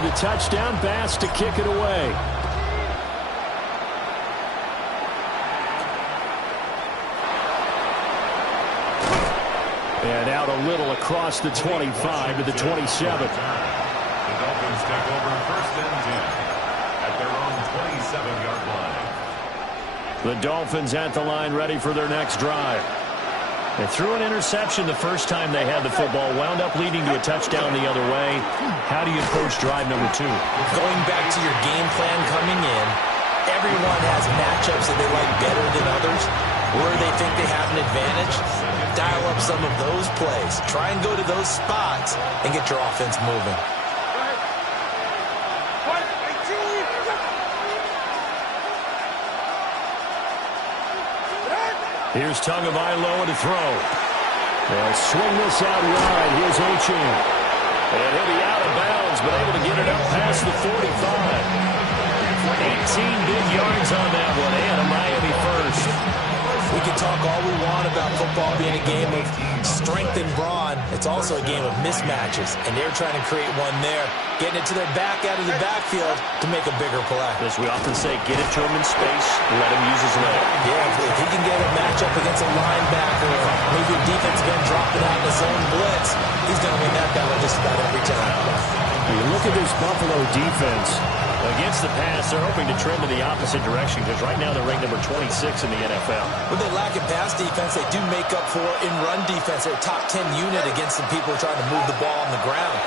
to the touchdown. Bass to kick it away. And out a little across the 25 to the 27. The Dolphins take over 1st and 10 at their own 27-yard line. The Dolphins at the line, ready for their next drive. They threw an interception the first time they had the football, wound up leading to a touchdown the other way. How do you approach drive number 2? Going back to your game plan coming in, everyone has matchups that they like better than others, where they think they have an advantage. Dial up some of those plays. Try and go to those spots and get your offense moving. Here's Tagovailoa to throw. They'll swing this out wide. Here's Achane. And he'll be out of bounds, but able to get it up past the 45. 18 big yards on that one, and a Miami first. We can talk all we want about football being a game of strength and brawn. It's also a game of mismatches, and they're trying to create one there, getting it to their back out of the backfield to make a bigger play. As we often say, get it to him in space, let him use his leg. Yeah, if he can get a matchup against a linebacker, or maybe a defense been dropping out in his own blitz, he's going to win that battle just about every time. You look at this Buffalo defense. Against the pass, they're hoping to trend in the opposite direction because right now they're ranked number 26 in the NFL. When they lack in pass defense, they do make up for in run defense. They're a top 10 unit against some people who are trying to move the ball on the ground.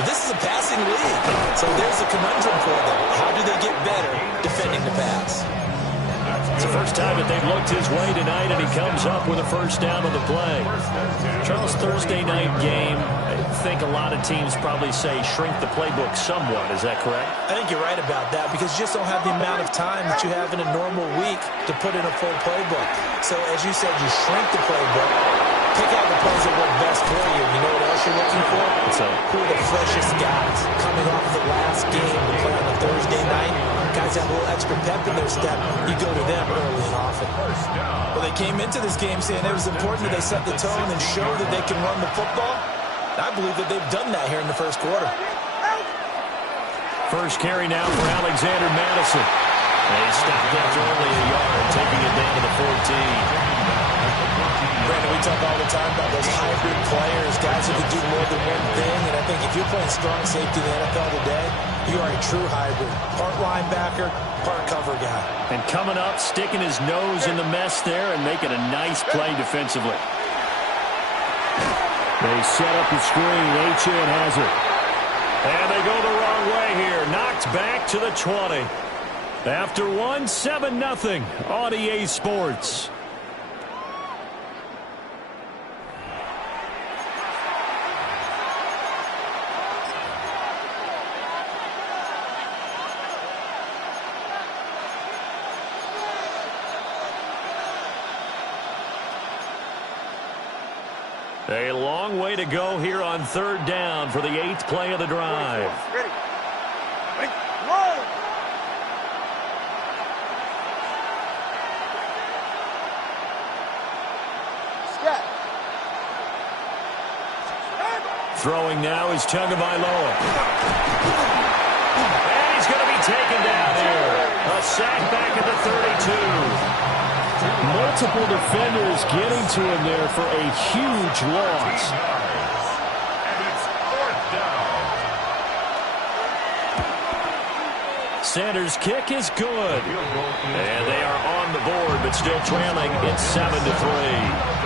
But this is a passing league, so there's a conundrum for them. How do they get better defending the pass? It's the first time that they've looked his way tonight, and he comes up with a first down on the play. Charles, Thursday night game, I think a lot of teams probably say shrink the playbook somewhat. Is that correct? I think you're right about that because you just don't have the amount of time that you have in a normal week to put in a full playbook. So, as you said, you shrink the playbook, pick out the plays that work best for you. You know what else you're looking for? Who are the freshest guys coming off the last game to play on a Thursday night? Guys have a little extra pep in their step. You go to them early and often. Well, they came into this game saying it was important that they set the tone and show that they can run the football. I believe that they've done that here in the first quarter. First carry now for Alexander Madison. They stopped after only a yard, taking it down to the 14. Brandon, we talk all the time about those hybrid players, guys who can do more than one thing. And I think if you're playing strong safety in the NFL today, you are a true hybrid. Part linebacker, part cover guy. And coming up, sticking his nose in the mess there and making a nice play defensively. They set up the screen. Achane has it. And they go the wrong way here. Knocked back to the 20. After one, 7-0 on EA Sports. A long way to go here on third down for the 8th play of the drive. Ready. Roll. Step. Throwing now is Tagovailoa. And he's going to be taken down here. A sack back at the 32. Multiple defenders getting to him there for a huge loss. And it's 4th down. Sanders' kick is good. And they are on the board, but still trailing. It's 7-3.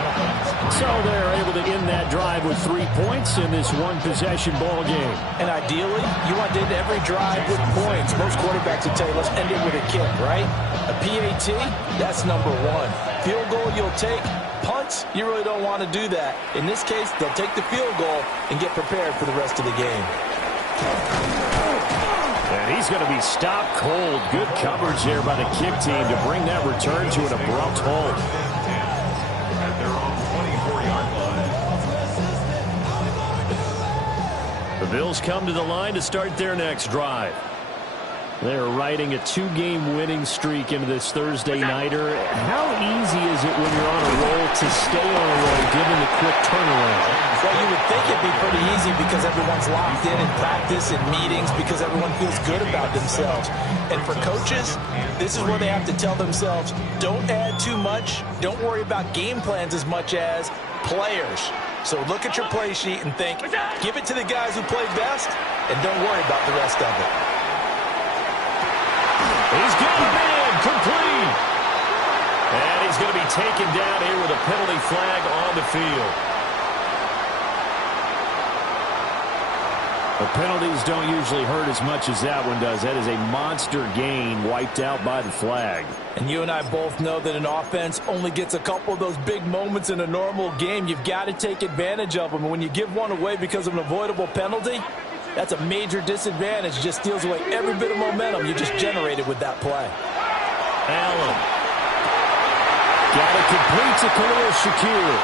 So they're able to end that drive with 3 points in this one-possession ball game. And ideally, you want to end every drive with points. Most quarterbacks would tell you, let's end it with a kick, right? A PAT, that's number one. Field goal you'll take. Punts, you really don't want to do that. In this case, they'll take the field goal and get prepared for the rest of the game. And he's going to be stopped cold. Good coverage there by the kick team to bring that return to an abrupt halt. At their own 24-yard line. The Bills come to the line to start their next drive. They're riding a 2-game winning streak into this Thursday nighter. How easy is it when you're on a roll to stay on a roll given the quick turnaround? Well, you would think it'd be pretty easy because everyone's locked in practice and meetings because everyone feels good about themselves. And for coaches, this is where they have to tell themselves, don't add too much, don't worry about game plans as much as players. So look at your play sheet and think, give it to the guys who play best, and don't worry about the rest of it. He's got it in, complete. And he's going to be taken down here with a penalty flag on the field. The penalties don't usually hurt as much as that one does. That is a monster gain wiped out by the flag. And you and I both know that an offense only gets a couple of those big moments in a normal game. You've got to take advantage of them. And when you give one away because of an avoidable penalty, that's a major disadvantage. It just steals away every bit of momentum you just generated with that play. Allen. Got it complete to Khalil Shakir.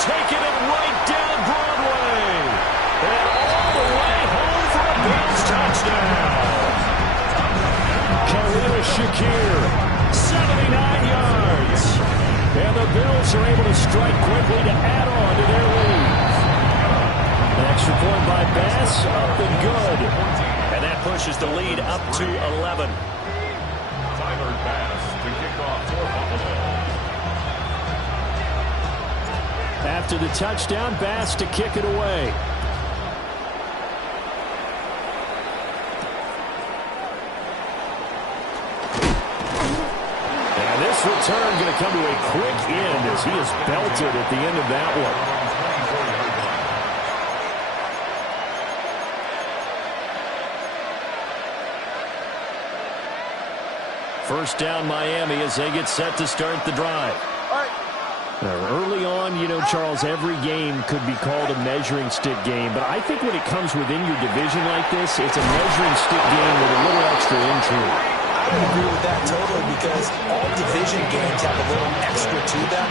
Taking it right down Broadway. And all the way home for a Bills touchdown. Khalil Shakir, 79 yards. And the Bills are able to strike quickly to add on to their lead. An extra point by Bass, up and good. And that pushes the lead up to 11. Tyler Bass to kick off for Buffalo. After the touchdown, Bass to kick it away. And this return going to come to a quick end as he is belted at the end of that one. First down Miami as they get set to start the drive. Early on, you know, Charles, every game could be called a measuring stick game. But I think when it comes within your division like this, it's a measuring stick game with a little extra intrigue. I would agree with that totally because all division games have a little extra to them.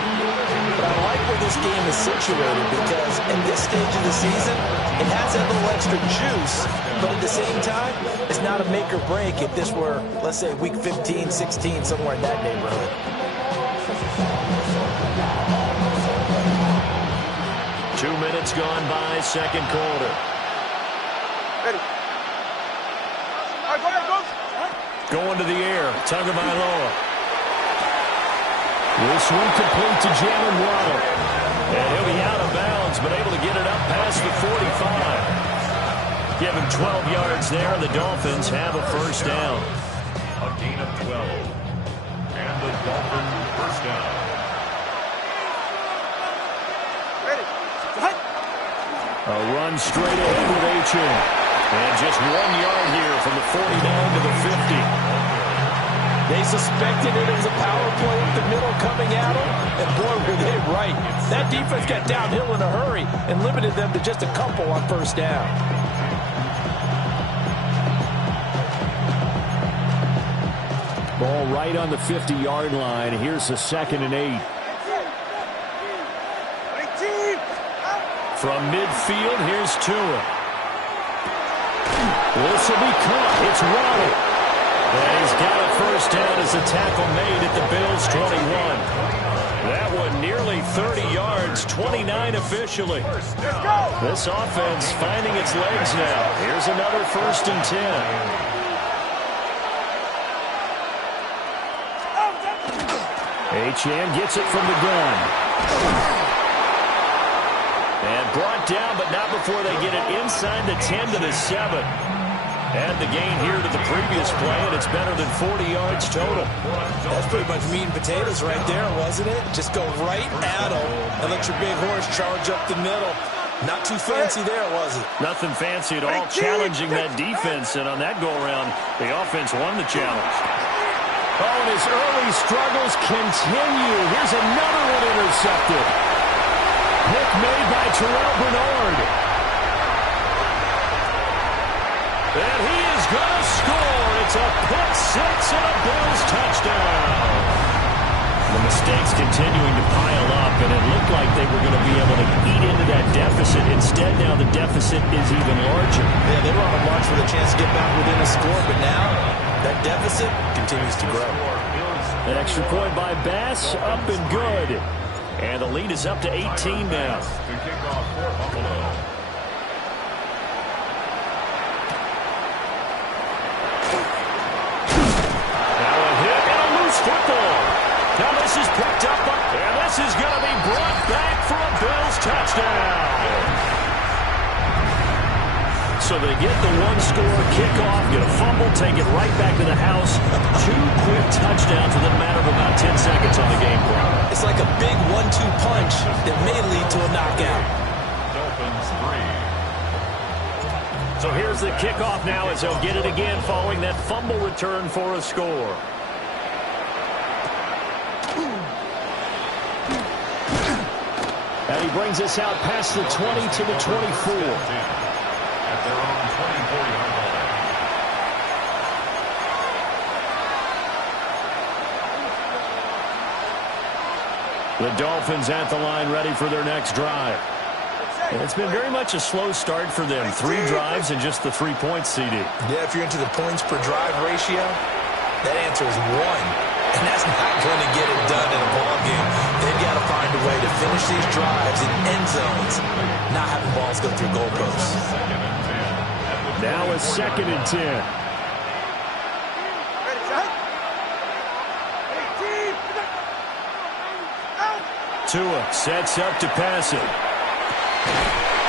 But I like where this game is situated because at this stage of the season, it has that little extra juice. But at the same time, it's not a make or break if this were, let's say, week 15, 16, somewhere in that neighborhood. 2 minutes gone by, second quarter. Ready. All right, go ahead, go. Going to the air, Tagovailoa. This one complete to Jalen Waddle. And he'll be out of bounds, but able to get it up past the 45. Give him 12 yards there, and the Dolphins have a first down. A gain of 12. And the Dolphins first down. Ready. A run straight ahead with H.M. And just 1 yard here from the 49 to the 50. They suspected it was a power play up the middle coming at them, and boy, were they right. That defense got downhill in a hurry and limited them to just a couple on first down. Ball right on the 50-yard line. Here's a 2nd and 8. From midfield, here's Tua. This will be caught. It's Waddle. And he's got a first down as a tackle made at the Bills' 21. That one nearly 30 yards, 29 officially. This offense finding its legs now. Here's another 1st and 10. Achane gets it from the gun. And brought down, but not before they get it inside the 10 to the 7. Add the gain here to the previous play, and it's better than 40 yards total. That's pretty much meat and potatoes right there, wasn't it? Just go right at them and let your big horse charge up the middle. Not too fancy there, was it? Nothing fancy at all, challenging that defense, and on that go-around, the offense won the challenge. Oh, and his early struggles continue. Here's another one intercepted. Pick made by Terrell Bernard. And he is going to score. It's a pick six and a Bills touchdown. The mistakes continuing to pile up, and it looked like they were going to be able to eat into that deficit. Instead, now the deficit is even larger. Yeah, they were on a march with a chance to get back within a score, but now that deficit continues to grow. An extra point by Bass, up and good. And the lead is up to 18 now. To kick off for Buffalo. Now a hit and a loose football. Now this is picked up, and this is going to be brought back for a Bills touchdown. So they get the one-score kickoff, get a fumble, take it right back to the house. 2 quick touchdowns within a matter of about 10 seconds on the game clock. It's like a big 1-2 punch that may lead to a knockout. Dolphins 3. So here's the kickoff now as they'll get it again following that fumble return for a score. And he brings us out past the 20 to the 24. At their own 24-yard line. The Dolphins at the line ready for their next drive. And it's been very much a slow start for them. 3 drives and just the 3 points, CD. Yeah, if you're into the points per drive ratio, that answer is 1. And that's not going to get it done in a ball game. They've got to find a way to finish these drives in end zones, not having balls go through goalposts. Now a 2nd and 10. Tua sets up to pass it.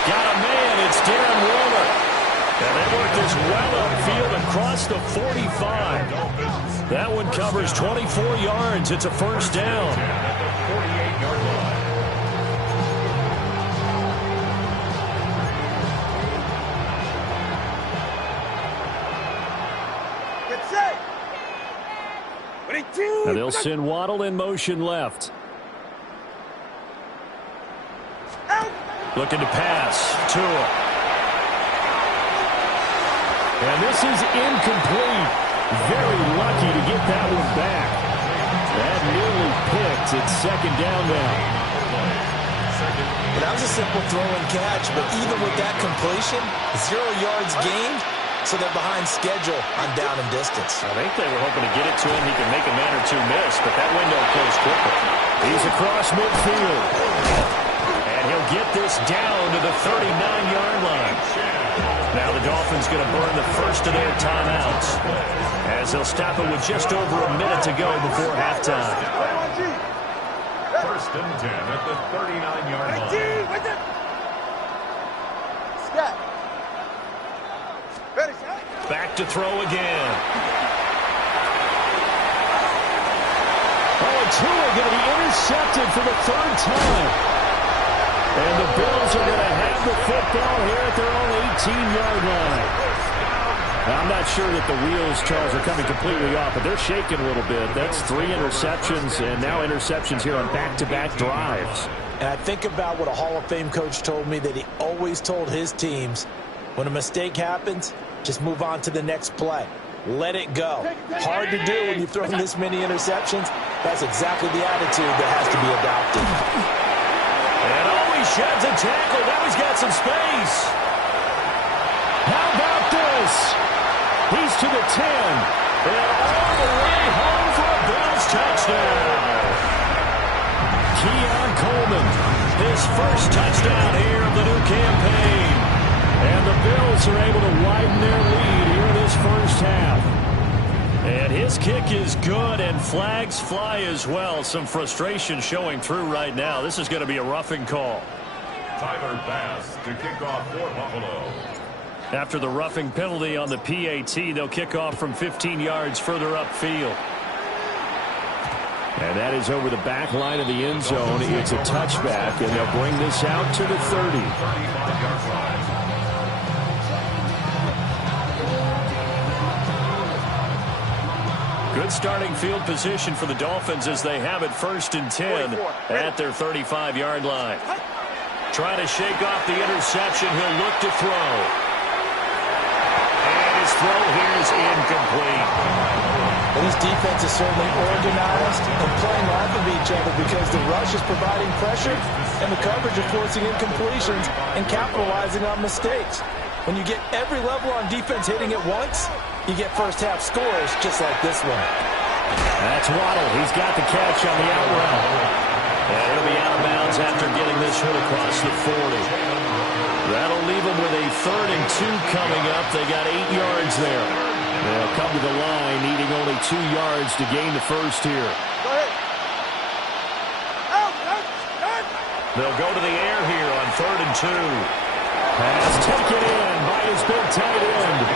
Got a man, it's Darren Waller. And they work this well upfield across the 45. That one covers 24 yards. It's a first down. At the 48-yard line. Now they'll send Waddle in motion left. Looking to pass. Tua. And this is incomplete. Very lucky to get that one back. That nearly picked. It's 2nd down now. That was a simple throw and catch, but even with that completion, 0 yards gained, so they're behind schedule on down and distance. I think they were hoping to get it to him. He can make a man or 2 miss, but that window closed quickly. He's across midfield. And he'll get this down to the 39-yard line. Now the Dolphins going to burn the first of their timeouts as they'll stop it with just over a minute to go before halftime. 1st and 10 at the 39-yard line. Back to throw again. Oh, and Tua going to be intercepted for the 3rd time. And the Bills are going to have the football here at their own 18-yard line. Now, I'm not sure that the wheels, Charles, are coming completely off, but they're shaking a little bit. That's 3 interceptions, and now interceptions here on back-to-back drives. And I think about what a Hall of Fame coach told me, that he always told his teams, when a mistake happens, just move on to the next play. Let it go. Hard to do when you've thrown this many interceptions. That's exactly the attitude that has to be adopted. And he sheds a tackle. Now he's got some space. How about this? He's to the 10. And all the way home for a Bills touchdown. Keon Coleman, his first touchdown here of the new campaign. And the Bills are able to widen their lead here in this first half. And his kick is good, and flags fly as well. Some frustration showing through right now. This is going to be a roughing call. Tyler Bass to kick off for Buffalo. After the roughing penalty on the PAT, they'll kick off from 15 yards further upfield. And that is over the back line of the end zone. It's a touchback, and they'll bring this out to the 30. 35-yard line. Good starting field position for the Dolphins as they have it 1st and 10 at their 35-yard line. Trying to shake off the interception. He'll look to throw. And his throw here is incomplete. Well, this defense is certainly organized and playing off of each other because the rush is providing pressure and the coverage is forcing incompletions and capitalizing on mistakes. When you get every level on defense hitting at once, you get first-half scores just like this one. That's Waddle. He's got the catch on the out route. And he'll be out of bounds after getting this hit across the 40. That'll leave them with a 3rd and 2 coming up. They got 8 yards there. They'll come to the line needing only 2 yards to gain the first here. Go ahead. They'll go to the air here on 3rd and 2. Pass taken in by his big tight end.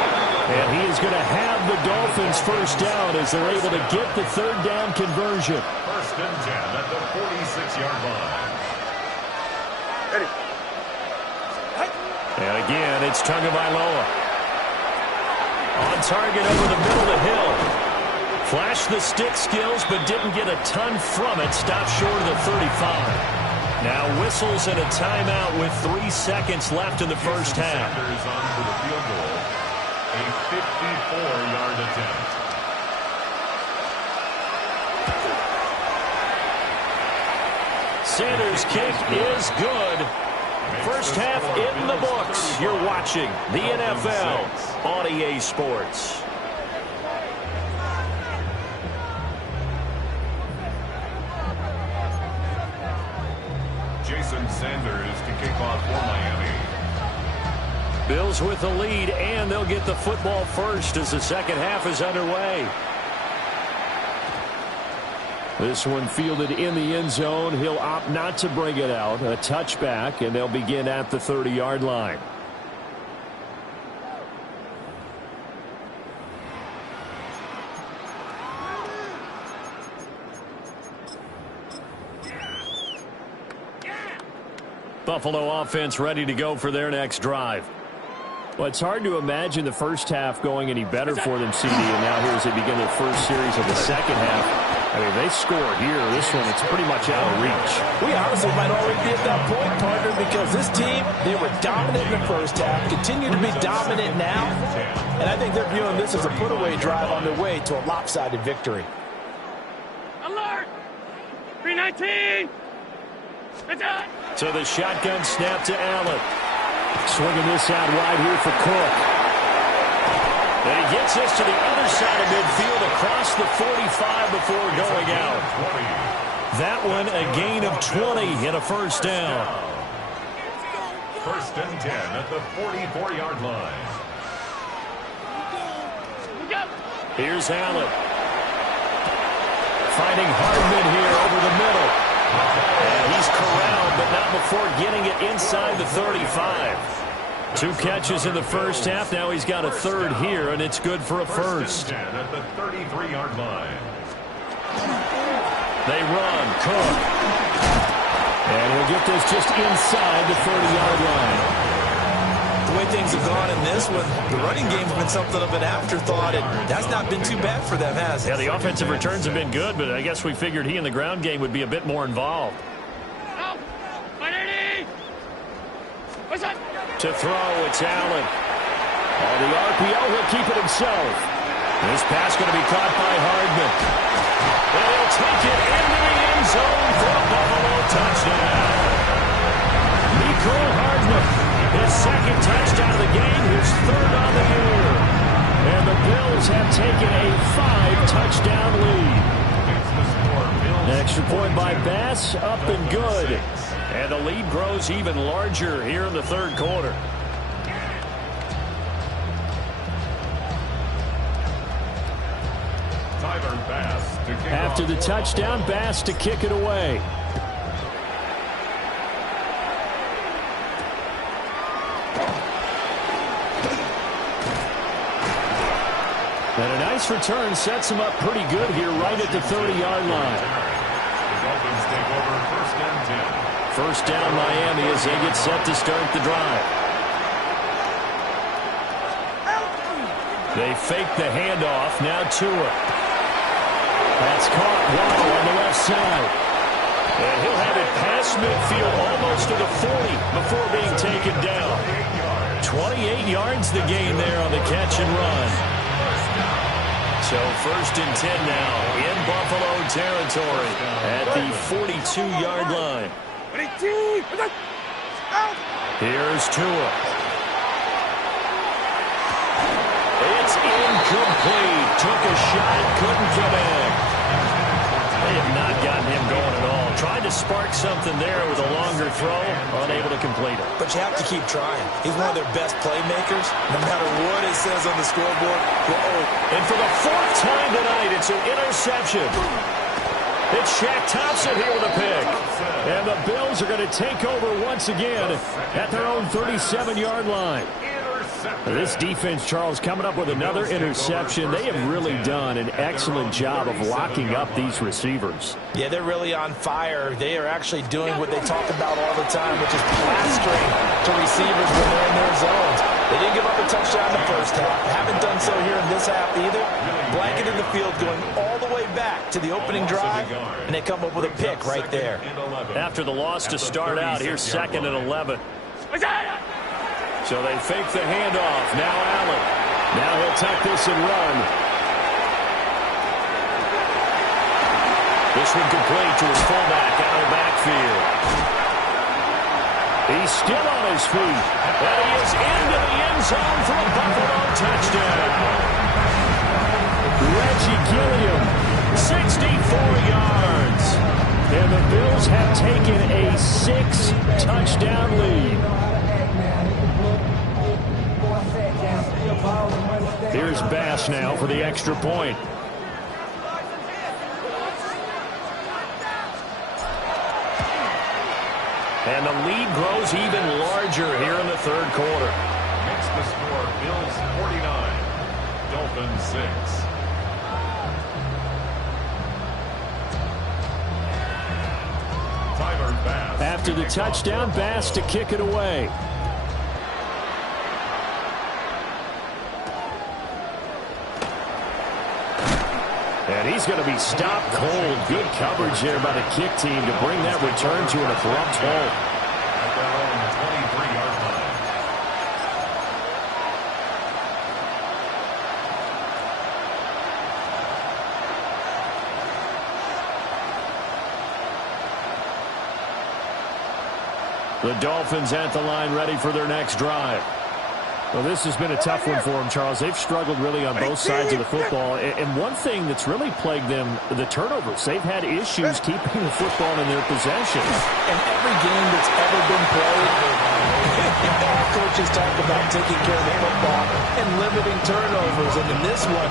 And he is going to have the Dolphins first down as they're able to get the 3rd down conversion. 1st and 10 at the 46-yard line. Ready. And again, it's Tagovailoa. On target over the middle of the hill. Flashed the stick skills, but didn't get a ton from it. Stopped short of the 35. Now whistles and a timeout with 3 seconds left in the first half. Sanders on for the field goal. A 54-yard attempt. Sanders' kick is good. First half in the books. You're watching the NFL on EA Sports. Sanders to kick off for Miami. Bills with the lead, and they'll get the football first as the second half is underway. This one fielded in the end zone. He'll opt not to bring it out. A touchback, and they'll begin at the 30-yard line. Buffalo offense ready to go for their next drive. Well, it's hard to imagine the first half going any better for them, CD, and now here as they begin their first series of the second half. I mean, they score here. This one, it's pretty much out of reach. We honestly might already be at that point, partner, because this team, they were dominant in the first half, continue to be dominant now, and I think they're viewing this as a put-away drive on their way to a lopsided victory. Alert! 319! Attack! So the shotgun snap to Allen. Swinging this out wide here for Cook. And he gets this to the other side of midfield across the 45 before going out. That one a gain of 20 and a first down. 1st and 10 at the 44-yard line. Here's Allen. Finding Hardman here over the middle. And he's corralled, but not before getting it inside the 35. 2 catches in the first half. Now he's got a 3rd here, and it's good for a first. At the 33-yard line. They run. Cook. And he'll get this just inside the 30-yard line. The way things have gone in this one, the running game's been something of an afterthought, and that's not been too bad for them, has it? Yeah, the offensive returns have been good, but I guess we figured he in the ground game would be a bit more involved. To throw, it's Allen. On the RPO, he'll keep it himself. This pass going to be caught by Hardman. And he'll take it into the end zone for a Buffalo touchdown. Mecole Hardman, his 2nd touchdown of the game, his 3rd on the year. And the Bills have taken a 5-touchdown lead. An extra point by Bass, up and good. And the lead grows even larger here in the 3rd quarter. After the touchdown, Bass to kick it away. And a nice return sets him up pretty good here right at the 30-yard line. The Dolphins take over 1st and 10. First down Miami as they get set to start the drive. They fake the handoff. Now Tua. That's caught. Waddle on the left side. And he'll have it past midfield almost to the 40 before being taken down. 28 yards the gain there on the catch and run. So 1st and 10 now in Buffalo territory at the 42-yard line. Here's Tua. It's incomplete. Took a shot, couldn't connect. They have not gotten him going at all. Tried to spark something there with a longer throw, unable to complete it. But you have to keep trying. He's one of their best playmakers. No matter what it says on the scoreboard, and for the fourth time tonight, it's an interception. It's Shaq Thompson here with a pick. And the Bills are going to take over once again at their own 37-yard line. This defense, Charles, coming up with another interception. They have really done an excellent job of locking up these receivers. Yeah, they're really on fire. They are actually doing what they talk about all the time, which is plastering to receivers when they're in their zones. They didn't give up a touchdown in the first half. Haven't done so here in this half either. Blanketed the field going all the way back to the opening drive, and they come up with a pick right there. After the loss to start out, here's 2nd and 11. So they fake the handoff. Now Allen. Now he'll tuck this and run. This one complete to his fullback out of the backfield. He's still on his feet. And he is into the end zone for a Buffalo touchdown. Reggie Gilliam, 64 yards. And the Bills have taken a 6-touchdown lead. Here's Bass now for the extra point. And the lead grows even larger here in the third quarter. Makes the score Bills 49, Dolphins 6. Tyler Bass. After the touchdown, Bass to kick it away. And he's going to be stopped cold. Good coverage there by the kick team to bring that return to an abrupt halt. At their own 23-yard line. The Dolphins at the line ready for their next drive. Well, this has been a tough one for them, Charles. They've struggled really on both sides of the football. And one thing that's really plagued them, the turnovers. They've had issues keeping the football in their possession. In every game that's ever been played, all coaches talk about taking care of the football and limiting turnovers. And in this one,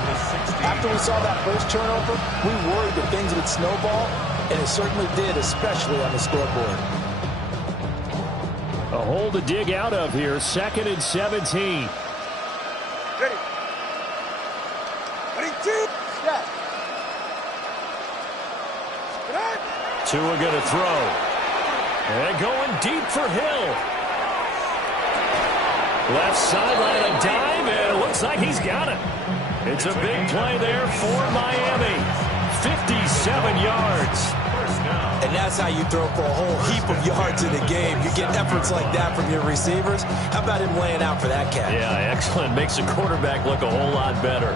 after we saw that first turnover, we worried that things would snowball, and it certainly did, especially on the scoreboard. A hole to dig out of here. 2nd and 17. Ready. Ready, two. Step. Tua going to throw. And going deep for Hill. Left sideline, a dive, and it looks like he's got it. It's a big play there for Miami. 57 yards. And that's how you throw for a whole heap of yards in a game. You get efforts like that from your receivers. How about him laying out for that catch? Yeah, excellent. Makes the quarterback look a whole lot better.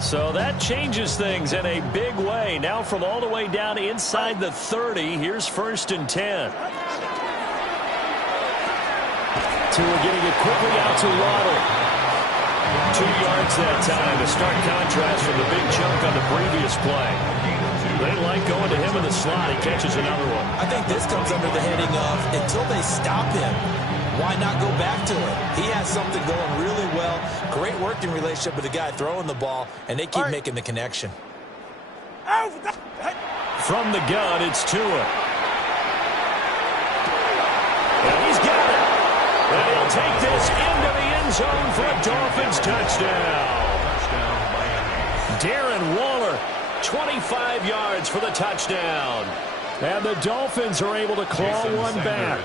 So that changes things in a big way. Now from all the way down inside the 30, here's 1st and 10. Tua getting it quickly out to Waddle. 2 yards that time. A stark contrast from the big chunk on the previous play. They like going to him in the slot. He catches another one. I think this comes under the heading of until they stop him, why not go back to it? He has something going really well. Great working relationship with the guy throwing the ball, and they keep making the connection. From the gun, it's Tua. And he's got it. And he'll take this into the end zone for a Dolphins touchdown. Darren Waller, 25 yards for the touchdown. And the Dolphins are able to claw one back.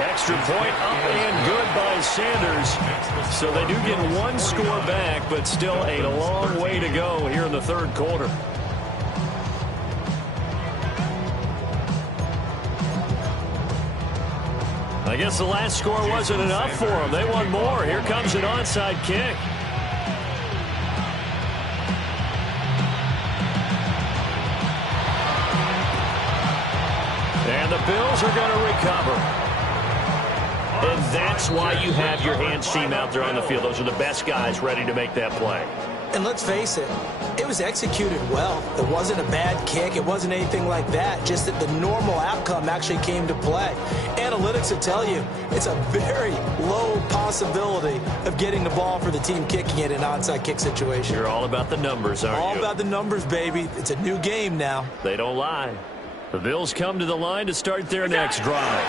Extra point up and good by Sanders. So they do get one score back, but still a long way to go here in the third quarter. I guess the last score wasn't enough for them. They want more. Here comes an onside kick. And the Bills are going to recover. And that's why you have your hands team out there on the field. Those are the best guys ready to make that play. And let's face it, it was executed well. It wasn't a bad kick. It wasn't anything like that. Just that the normal outcome actually came to play. Analytics will tell you it's a very low possibility of getting the ball for the team kicking it in an onside kick situation. You're all about the numbers, aren't you? All about the numbers, baby. It's a new game now. They don't lie. The Bills come to the line to start their next drive.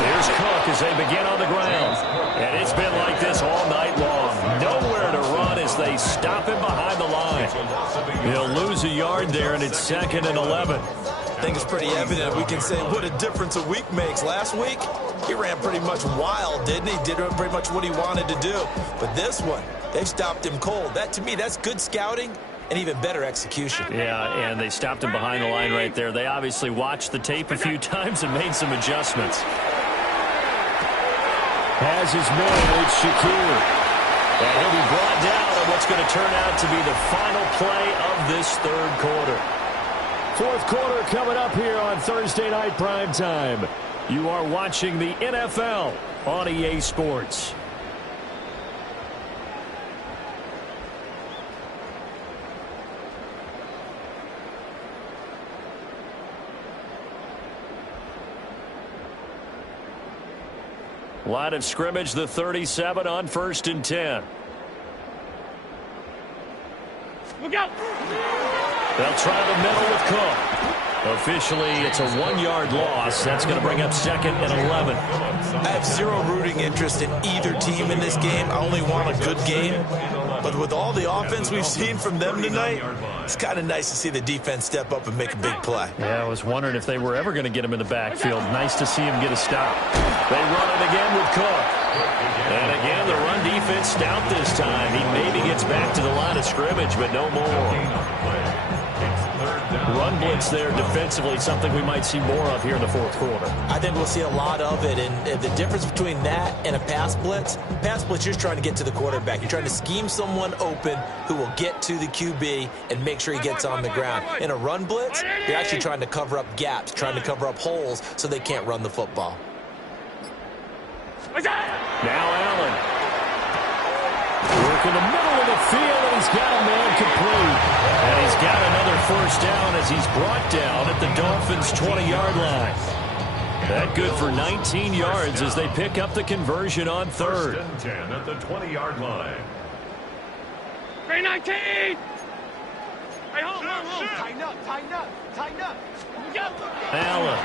Here's Cook as they begin on the ground. And it's been like this all night long. Nowhere to run as they stop him behind the line. He'll lose a yard there, and it's 2nd and 11. I think it's pretty evident. We can say what a difference a week makes. Last week, he ran pretty much wild, didn't he? Did pretty much what he wanted to do. But this one, they've stopped him cold. That, to me, that's good scouting and even better execution. Yeah, and they stopped him behind the line right there. They obviously watched the tape a few times and made some adjustments. Has his man, it's Shakir. And he'll be brought down on what's going to turn out to be the final play of this third quarter. Fourth quarter coming up here on Thursday Night Primetime. You are watching the NFL on EA Sports. Line of scrimmage, the 37 on 1st and 10. Look out! They'll try the middle with Cook. Officially, it's a 1-yard loss. That's going to bring up 2nd and 11. I have zero rooting interest in either team in this game. I only want a good game. But with all the offense we've seen from them tonight, it's kind of nice to see the defense step up and make a big play. Yeah, I was wondering if they were ever going to get him in the backfield. Nice to see him get a stop. They run it again with Cook. And again, the run defense stout this time. He maybe gets back to the line of scrimmage, but no more. Run blitz there defensively, something we might see more of here in the fourth quarter. I think we'll see a lot of it, and the difference between that and a pass blitz, you're trying to get to the quarterback. You're trying to scheme someone open who will get to the QB and make sure he gets on the ground. In a run blitz, you're actually trying to cover up gaps, trying to cover up holes so they can't run the football. Now Allen. Working the middle of the field, and he's got a man complete. And he's got another first down as he's brought down at the Dolphins' 20-yard line. That good for 19 yards as they pick up the conversion on 3rd. 1st and 10 at the 20-yard line. 319! Hey, hold. Tighten up, tighten up, tighten up. Allen.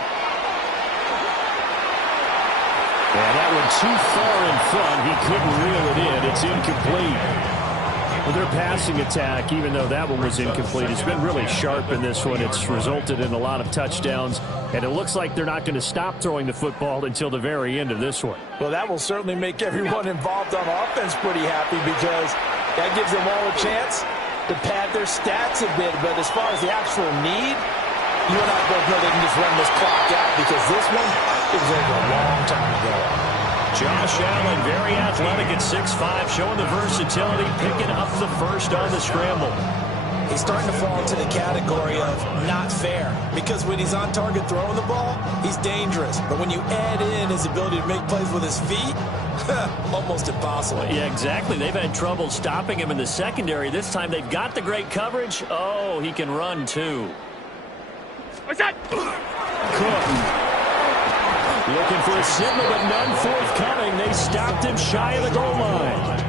Yeah, that one too far in front. He couldn't reel it in. It's incomplete. Well, their passing attack, even though that one was incomplete, has been really sharp in this one. It's resulted in a lot of touchdowns, and it looks like they're not going to stop throwing the football until the very end of this one. Well, that will certainly make everyone involved on offense pretty happy because that gives them all a chance to pad their stats a bit. But as far as the actual need, you and I both know they can just run this clock out because this one, it was over a long time ago. Josh Allen, very athletic at 6'5", showing the versatility, picking up the first on the scramble. He's starting to fall into the category of not fair because when he's on target throwing the ball, he's dangerous. But when you add in his ability to make plays with his feet, almost impossible. Yeah, exactly. They've had trouble stopping him in the secondary. This time they've got the great coverage. Oh, he can run too. What's that? Cook. Looking for a signal, but none forthcoming. They stopped him shy of the goal line.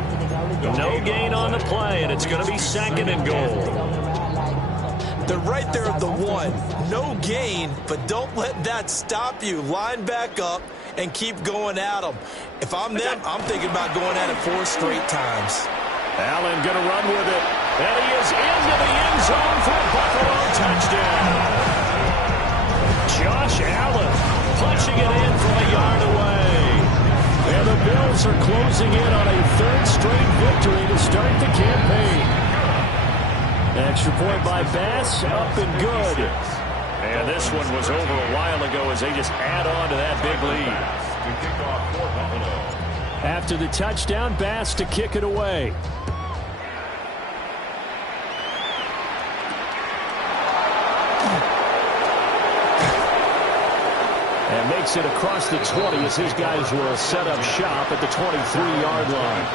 No gain on the play, and it's going to be 2nd and goal. They're right there at the 1. No gain, but don't let that stop you. Line back up and keep going at them. If I'm them, I'm thinking about going at it 4 straight times. Allen going to run with it. And he is into the end zone for a Buffalo touchdown. Josh Allen punching it in from a yard away. And the Bills are closing in on a 3rd straight victory to start the campaign. Extra point by Bass, up and good. And this one was over a while ago as they just add on to that big lead. After the touchdown, Bass to kick it away. And makes it across the 20 as his guys will set up shop at the 23-yard line.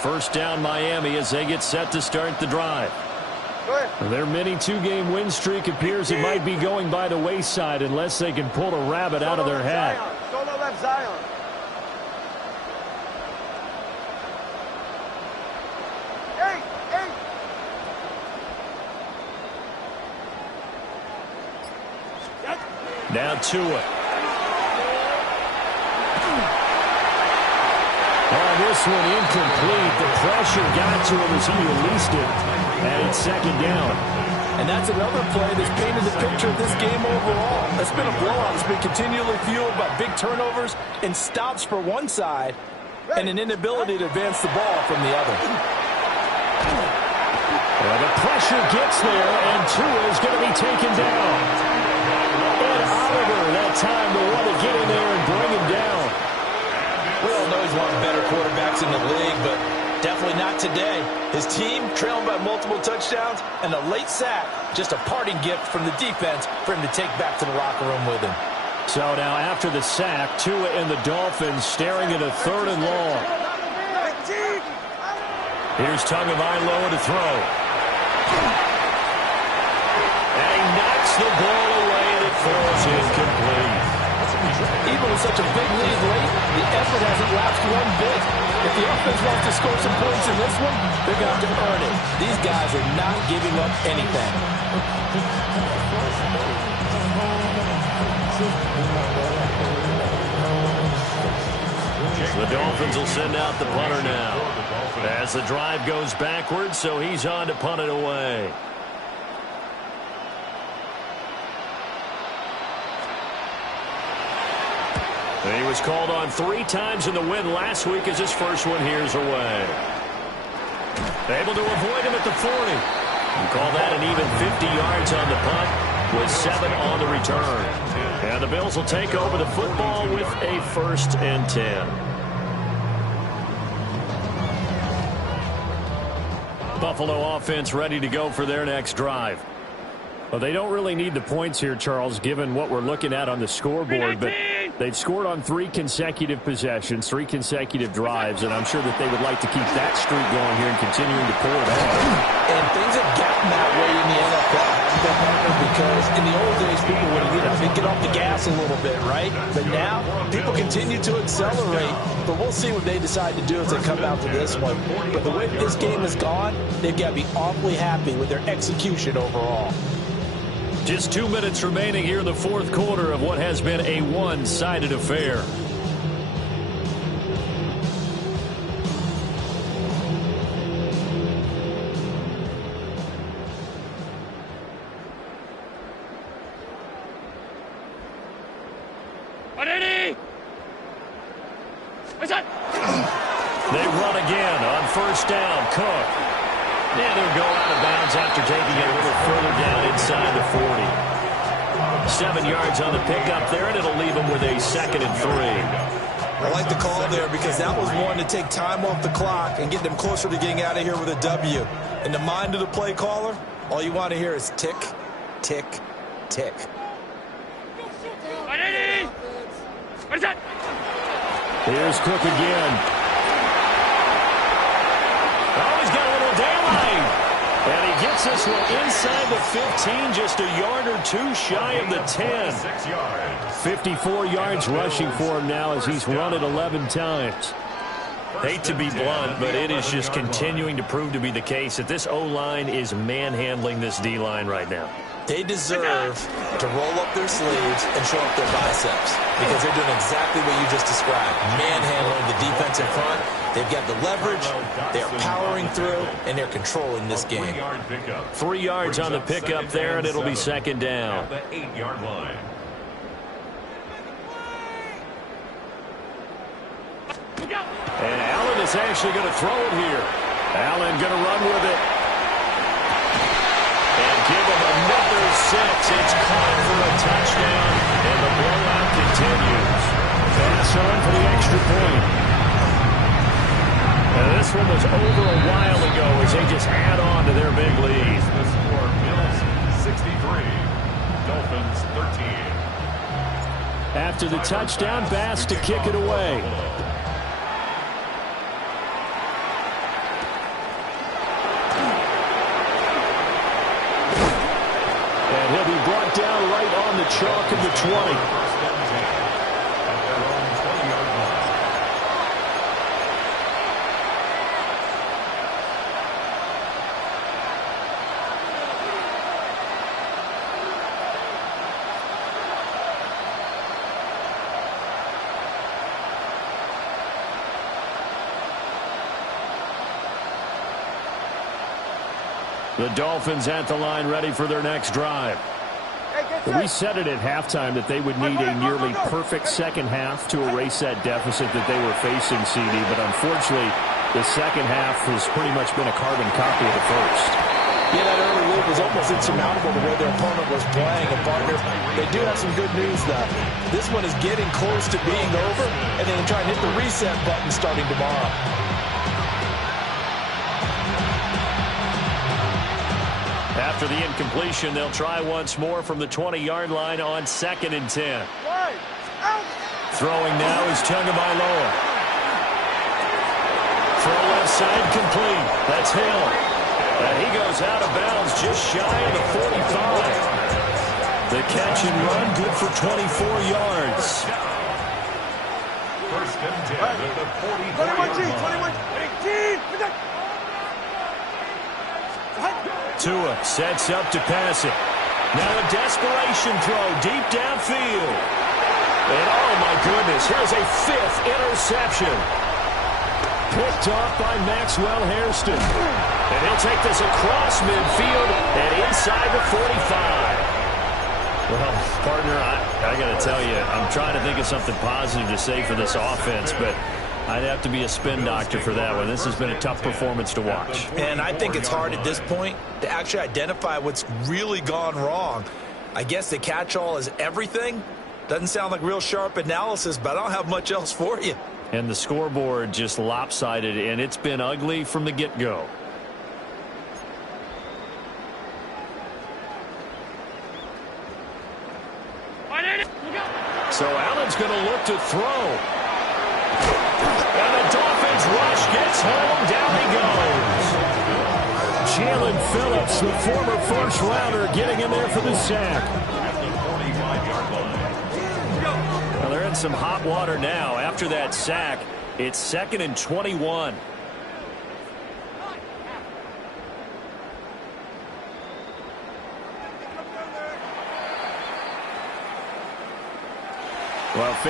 First down Miami as they get set to start the drive. Their mini two-game win streak appears it might be going by the wayside unless they can pull a rabbit out of their hat. Solo left Zion. Now Tua. Oh, this one incomplete. The pressure got to him as he released it. And it's second down. And that's another play that's painted the picture of this game overall. It's been a blowout. It's been continually fueled by big turnovers and stops for one side and an inability to advance the ball from the other. Well, the pressure gets there, and Tua is going to be taken down. And Oliver, that time, the one to get in there and bring him down. We all know he's one of the better quarterbacks in the league, but definitely not today. His team trailing by multiple touchdowns, and a late sack, just a parting gift from the defense for him to take back to the locker room with him. So now after the sack, Tua and the Dolphins staring at a 3rd and long. Here's Tagovailoa to throw. And he knocks the ball away, and it falls incomplete. Even with such a big lead late, the effort hasn't lapsed one bit. If the offense wants to score some points in this one, they're going to have to earn it. These guys are not giving up anything. The Dolphins will send out the punter now. As the drive goes backwards, so he's on to punt it away. He was called on 3 times in the win last week as his first one here's away. Able to avoid him at the 40. You call that an even 50 yards on the punt with 7 on the return. And the Bills will take over the football with a 1st and 10. Buffalo offense ready to go for their next drive. Well, they don't really need the points here, Charles, given what we're looking at on the scoreboard, but they've scored on 3 consecutive possessions, 3 consecutive drives, and I'm sure that they would like to keep that streak going here and continuing to pull it out. And things have gotten that way in the NFL, because in the old days, people would get off the gas a little bit, right? But now, people continue to accelerate, but we'll see what they decide to do as they come out to this one. But the way this game has gone, they've got to be awfully happy with their execution overall. Just 2 minutes remaining here in the 4th quarter of what has been a one-sided affair. They run again on 1st down. Cook. And they'll go out of bounds after taking it a little further down inside the 40. 7 yards on the pickup there, and it'll leave them with a 2nd and 3. I like the call there because that was one to take time off the clock and get them closer to getting out of here with a W. In the mind of the play caller, all you want to hear is tick, tick, tick. Here's Cook again. Oh, he's got a little daylight. And he gets this one inside the 15, just a yard or 2 shy of the 10. 54 yards rushing for him now as he's run it 11 times. Hate to be blunt, but it is just continuing to prove to be the case that this O-line is manhandling this D-line right now. They deserve to roll up their sleeves and show up their biceps because they're doing exactly what you just described, manhandling the defense in front. They've got the leverage, they're powering through, and they're controlling this game. 3 yards on the pickup there, and it'll be 2nd down. The 8-yard line. And Allen is actually going to throw it here. Allen going to run with it. And give him another It's caught for a touchdown, and the blowout continues. Pass on for the extra point. Now, this one was over a while ago as they just add on to their big lead. The score, Bills 63, Dolphins 13. After the touchdown, Bass to kick it away. And he'll be brought down right on the chalk of the 20. The Dolphins at the line ready for their next drive. We said it at halftime that they would need a nearly perfect second half to erase that deficit that they were facing, CD, but unfortunately the second half has pretty much been a carbon copy of the first. Yeah, that early lead was almost insurmountable the way their opponent was playing. And partner, they do have some good news, though. This one is getting close to being over, and they can try and hit the reset button starting tomorrow. After the incompletion, they'll try once more from the 20-yard line on 2nd and 10. Throwing now is Tagovailoa. Throw left side complete. That's Hill. And he goes out of bounds just shy of the 45. The catch and run good for 24 yards. First and 10 at the 44-yard line. Tua sets up to pass it. Now a desperation throw deep downfield. And oh my goodness, here's a 5th interception. Picked off by Maxwell Hairston. And he'll take this across midfield and inside the 45. Well, partner, I got to tell you, I'm trying to think of something positive to say for this offense, but I'd have to be a spin doctor for that one. This has been a tough performance to watch. And I think it's hard at this point to actually identify what's really gone wrong. I guess the catch-all is everything. Doesn't sound like real sharp analysis, but I don't have much else for you. And the scoreboard just lopsided, and it's been ugly from the get-go. So Allen's going to look to throw. And the Dolphins rush gets home. Down he goes. Jalen Phillips, the former first-rounder, getting in there for the sack. Well, they're in some hot water now. After that sack, it's 2nd and 21. Well,